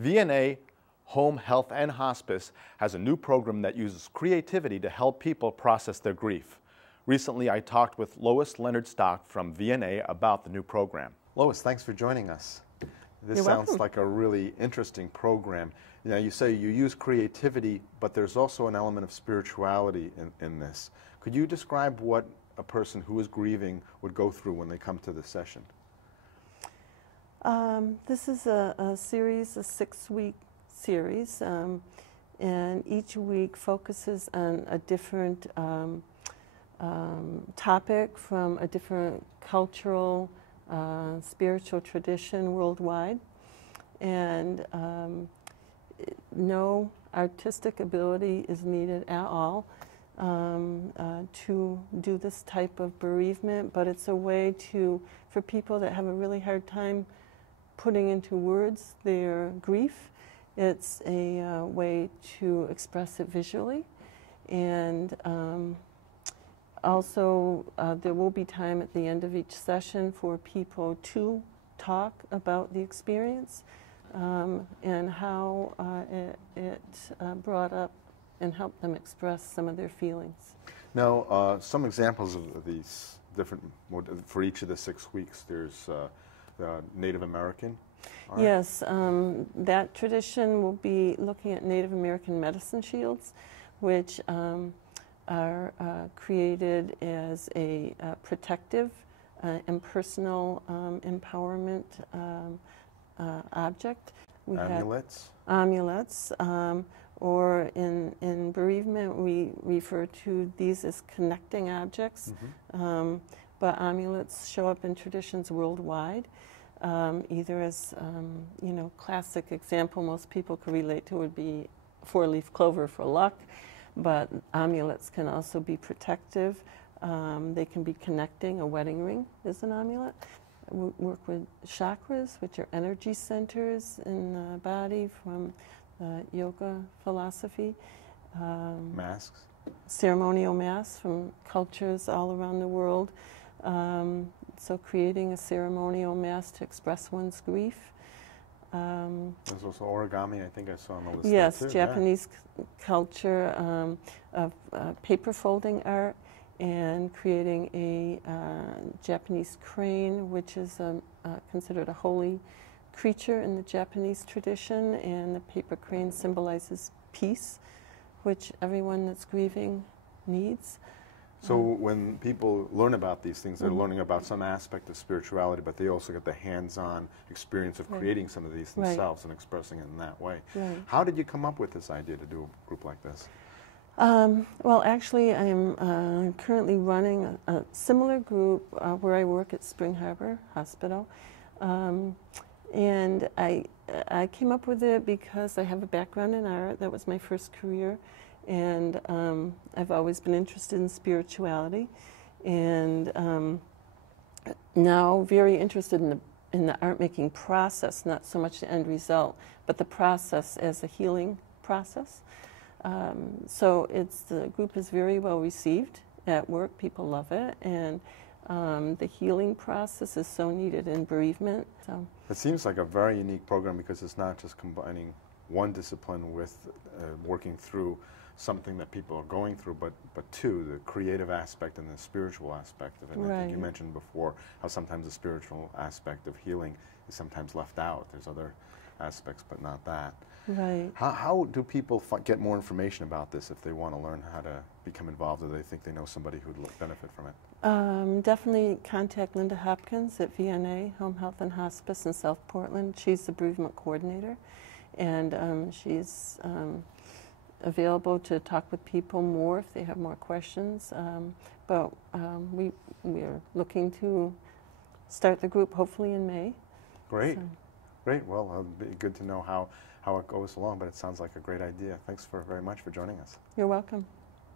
VNA, Home, Health, and Hospice has a new program that uses creativity to help people process their grief. Recently, I talked with Lois Leonard Stock from VNA about the new program. Lois, thanks for joining us. This You're sounds welcome. like a really interesting program. You know, you say you use creativity, but there's also an element of spirituality in this. Could you describe what a person who is grieving would go through when they come to this session? This is a series, a 6-week series, and each week focuses on a different topic from a different cultural, spiritual tradition worldwide. And no artistic ability is needed at all to do this type of bereavement, but it's a way for people that have a really hard time putting into words their grief. It's a way to express it visually. And also there will be time at the end of each session for people to talk about the experience and how it brought up and helped them express some of their feelings. Now, some examples of these different, for each of the 6 weeks, there's Native American art. Yes, that tradition will be looking at Native American medicine shields, which are created as a protective and personal empowerment object. We amulets? Amulets, or in bereavement we refer to these as connecting objects. Mm-hmm. But amulets show up in traditions worldwide, either as, classic example most people could relate to would be 4-leaf clover for luck, but amulets can also be protective. They can be connecting. A wedding ring is an amulet. We work with chakras, which are energy centers in the body from yoga philosophy. Masks? Ceremonial masks from cultures all around the world. So creating a ceremonial mask to express one's grief. There's also origami, I think I saw on the list. Yes, too. Japanese culture of paper folding art, and creating a Japanese crane, which is considered a holy creature in the Japanese tradition, and the paper crane symbolizes peace, which everyone that's grieving needs. So when people learn about these things, they're Mm-hmm. learning about some aspect of spirituality, but they also get the hands-on experience of Right. creating some of these Right. themselves and expressing it in that way. Right. How did you come up with this idea to do a group like this? Well, actually, I am currently running a similar group where I work at Spring Harbor Hospital. And I came up with it because I have a background in art. That was my first career. And I've always been interested in spirituality. And now very interested in the art-making process, not so much the end result, but the process as a healing process. So the group is very well received at work. People love it, and the healing process is so needed in bereavement. So It seems like a very unique program because it's not just combining one discipline with working through something that people are going through, but two, the creative aspect and the spiritual aspect of it. And I think you Right. mentioned before how sometimes the spiritual aspect of healing is sometimes left out. There's other aspects, but not that. right. How do people get more information about this if they want to learn how to become involved, or they think they know somebody who would benefit from it? Definitely contact Linda Hopkins at VNA, Home, Health, and Hospice in South Portland. She's the bereavement coordinator, and she's available to talk with people more if they have more questions. But we are looking to start the group hopefully in May. Great. So. Great. Well, it'll be good to know how it goes along, but it sounds like a great idea. Thanks very much for joining us. You're welcome.